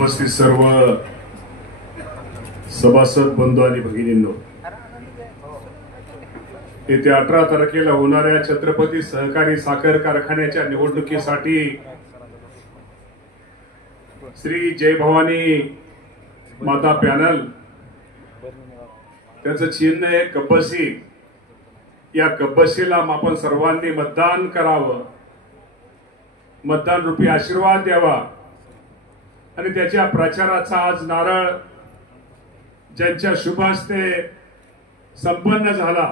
उपस्थित सर्व सभासद बंधू आणि भगिनींनो, येत्या 18 तारखेला होणाऱ्या छत्रपती सहकारी साखर कारखान्याच्या निवडणुकीसाठी श्री जय भवानी माता पॅनल, त्याचं चिन्ह आहे कब्बशी. या कब्बशीला आपण सर्वांनी मतदान करावं, मतदान रूपी आशीर्वाद द्यावा आणि त्याच्या प्रचाराचा आज नारळ ज्यांच्या शुभ हस्ते संपन्न झाला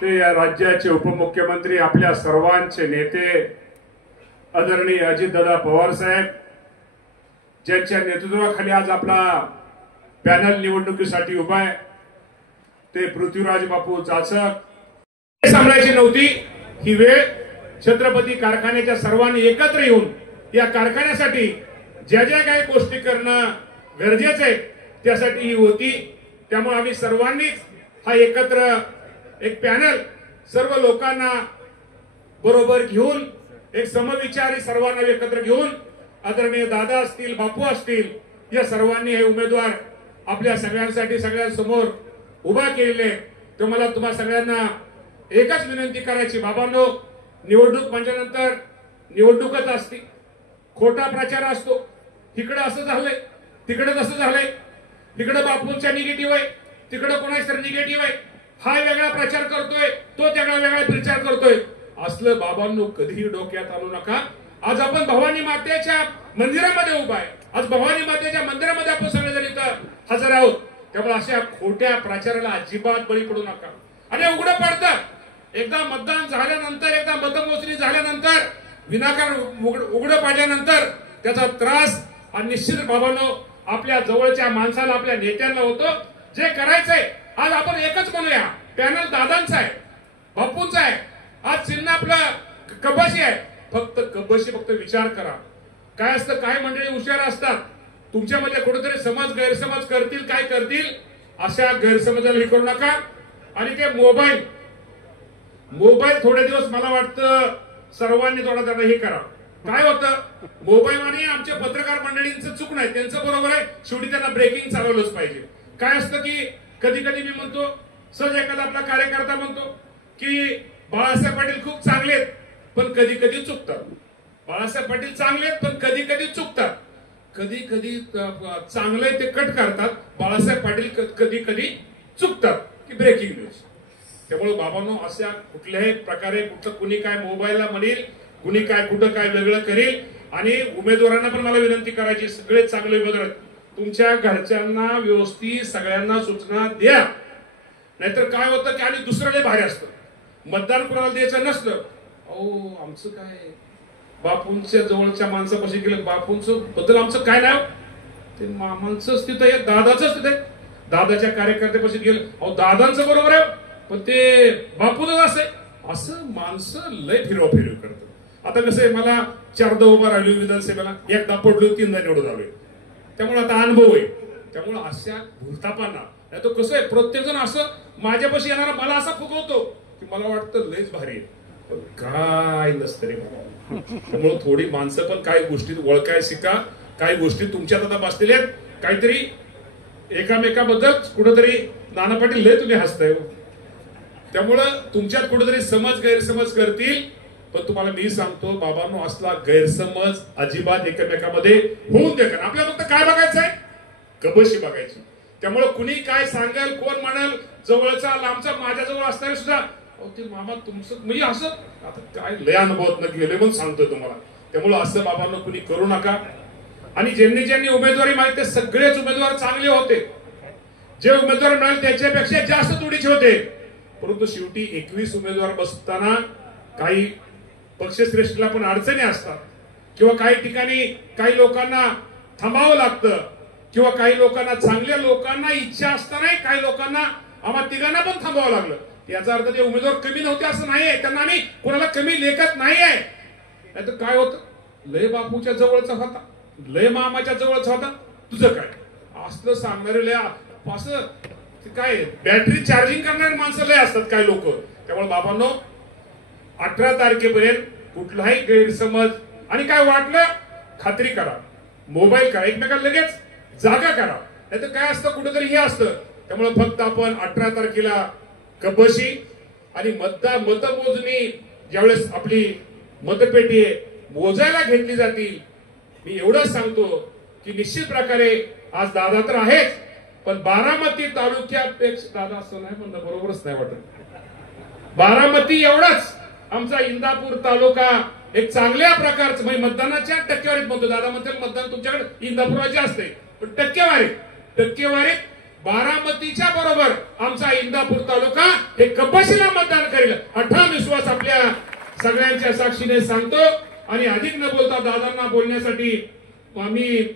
ते या राज्याचे उपमुख्यमंत्री, आपल्या सर्वांचे नेते आदरणीय अजितदादा पवार साहेब, ज्यांच्या नेतृत्वाखाली आज आपला पॅनल निवडणुकीसाठी उभा आहे, ते पृथ्वीराज बापू चाचक. सांभाळायची नव्हती ही वेळ. छत्रपती कारखान्याच्या सर्वांनी एकत्र येऊन या कारखान्यासाठी ज्या ज्या काही गोष्टी करणं गरजेचं आहे त्यासाठी ही होती. त्यामुळे आम्ही सर्वांनीच हा एकत्र एक पॅनल सर्व लोकांना बरोबर घेऊन, एक समविचारी सर्वांना एकत्र घेऊन, आदरणीय दादा असतील, बापू असतील, या सर्वांनी हे उमेदवार आपल्या सगळ्यांसाठी सगळ्यांसमोर उभा केलेले. तर मला तुम्हा सगळ्यांना एकच विनंती करायची, बाबांनो, निवडणूक म्हणल्यानंतर निवडणूकच असते, खोटा प्रचार असतो. इकडे असं झालंय, तिकडे तसं झालंय, तिकडे बापूंच्या निगेटिव्ह आहे, तिकडे कोणाच निगेटिव्ह आहे, हा वेगळा प्रचार करतोय, तो त्याला वेगळा प्रचार करतोय. असलं बाबांनो कधीही डोक्यात आणू नका. आज आपण भवानी मातेच्या मंदिरामध्ये उभा आहे. आज भवानी मातेच्या मंदिरामध्ये आपण सगळेजण इथं हजर आहोत. त्यामुळे अशा खोट्या प्रचाराला अजिबात बळी पडू नका. आणि उघडं पडतं, एकदा मतदान झाल्यानंतर, एकदा मतमोजणी झाल्यानंतर, विनाकारण उघडं पडल्यानंतर त्याचा त्रास आणि निश्चित बाबांनो आपल्या जवळच्या माणसाला, आपल्या नेत्यांना होतो. जे करायचंय आज आपण एकच म्हणूया, पॅनल दादांचा आहे, बापूंचा आहे. आज चिन्ह आपलं कब्बशी आहे. फक्त कब्बशी, फक्त विचार करा. काय असतं, काय मंडळी हुशार असतात, तुमच्यामध्ये कुठेतरी समज गैरसमज करतील, काय करतील, अशा गैरसमजाला हे करू नका. आणि ते मोबाईल थोडे दिवस मला वाटतं सर्वांनी थोडा हे करा. काय होतं, मोबाईल आणि आमच्या पत्रकार मंडळींचं चूक नाही, त्यांचं बरोबर आहे, शेवटी त्यांना ब्रेकिंग चालवलंच पाहिजे. काय असतं की कधी कधी मी म्हणतो, सहज एखादा आपला कार्यकर्ता म्हणतो की बाळासाहेब पाटील खूप चांगले आहेत पण कधी कधी चुकतात. बाळासाहेब पाटील चांगले आहेत पण कधी कधी चुकतात. कधी कधी चांगले ते कट करतात, बाळासाहेब पाटील कधी कधी चुकतात की ब्रेकिंग न्यूज. त्यामुळे बाबांनो, अशा कुठल्याही प्रकारे कुठं कुणी काय मोबाईलला म्हणेल, कुणी काय कुठं काय वेगळं करेल. आणि उमेदवारांना पण मला विनंती करायची, सगळे चांगले उमेदवार तुमच्या घरच्यांना व्यवस्थित सगळ्यांना सूचना द्या. नाहीतर काय होतं की आणि दुसरं लय भारी असतं, मतदान कोणाला द्यायचं नसलं, अहो आमचं काय बापूंच्या जवळच्या माणसापाशी गेलं, बापूंचं बद्दल आमचं काय नाव, ते मामांचंच तिथं आहे, दादाचंच तिथे, दादाच्या कार्यकर्त्यापाशी गेलं, अहो दादांचं बरोबर आहे पण ते बापूच असे. असं माणसं लय फिरवा करतात. आता कसं आहे, मला 4दा उभा राहिलो विधानसभेला, एकदा पडलो, 3दा निवडून आलोय. त्यामुळे आता अनुभव आहे. त्यामुळे अशा भूलतापांना नाही तो कसं आहे, प्रत्येक जण असं माझ्यापाशी येणारा मला असा फुगवतो की मला वाटतं लयच भारी आहे, पण काय नसतं रे बाबा. त्यामुळे थोडी माणसं पण काही गोष्टी ओळखाय शिका. काही गोष्टी तुमच्यात आता बसलेल्या आहेत, काहीतरी एकामेकाबद्दल कुठेतरी नाना पाटील लय तुम्ही हसताय. त्यामुळं तुमच्यात कुठेतरी समज गैरसमज करतील, पण तुम्हाला मी सांगतो बाबांनो, असला गैरसमज अजिबात एकमेकामध्ये होऊन दे. आपल्याला फक्त काय बघायचंय, कब्बशी बघायची. त्यामुळे कुणी काय सांगेल, कोण म्हणाल, जवळचा लांबचा, माझ्या जवळ असणारे सुद्धा, ते मामा तुमचं म्हणजे असं, आता काय लय अनुभवात न गेले पण सांगतोय तुम्हाला. त्यामुळे असं बाबांनो कुणी करू नका. आणि ज्यांनी ज्यांनी उमेदवारी मागितली ते सगळेच उमेदवार चांगले होते. जे उमेदवार मिळाले त्याच्यापेक्षा जास्त तोडीचे होते. परंतु शेवटी 21 उमेदवार बसताना काही पक्षश्रेष्ठीला पण अडचणी असतात, किंवा काही ठिकाणी काही लोकांना थांबावं लागतं, किंवा काही लोकांना, चांगल्या लोकांना इच्छा असताना काही लोकांना, आम्हा तिघांना पण थांबावं लागलं. याचा अर्थ ते उमेदवार कमी नव्हते असं नाहीये, त्यांना आम्ही कोणाला कमी लेखत नाहीये. नाहीतर काय होतं, लय बापूच्या जवळचा होता, लय मामाच्या जवळचा होता, तुझं काय असलं सांगणारे लय असं काय बॅटरी चार्जिंग करणारे माणसं लय असतात काही लोक. त्यामुळे बाबांनो, 18 तारखेपर्यंत कुठलाही गैरसमज आणि काय वाटलं खात्री करा, मोबाईल करा, एकमेकाला लगेच जागा करा. नाही तर काय असतं, कुठेतरी हे असतं. त्यामुळे फक्त आपण 18 तारखेला कबशी आणि मतमोजणी ज्यावेळेस आपली मतपेटी मोजायला घेतली जातील, मी एवढंच सांगतो की निश्चित प्रकारे आज दादा तर आहेच, पण बारामती तालुक्यापेक्षा दादा असं नाही म्हणणं बरोबरच नाही वाटत. बारामती एवढाच आमचा इंदापूर तालुका एक चांगल्या प्रकारचं म्हणजे मतदानाच्या टक्केवारीत म्हणतो. दादा म्हणते मतदान तुमच्याकडे इंदापुराचे असते, पण टक्केवारीत बारामतीच्या बरोबर आमचा इंदापूर तालुका हे कबशीला मतदान करेल हा ठाम विश्वास आपल्या सगळ्यांच्या साक्षीने सांगतो. आणि अधिक न बोलता दादांना बोलण्यासाठी आम्ही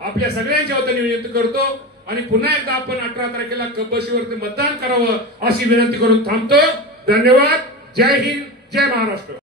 आपल्या सगळ्यांच्या वतीने विनंती करतो आणि पुन्हा एकदा आपण 18 तारखेला कबशीवरती मतदान करावं अशी विनंती करून थांबतो. धन्यवाद. जय हिंद, जय महाराष्ट्र.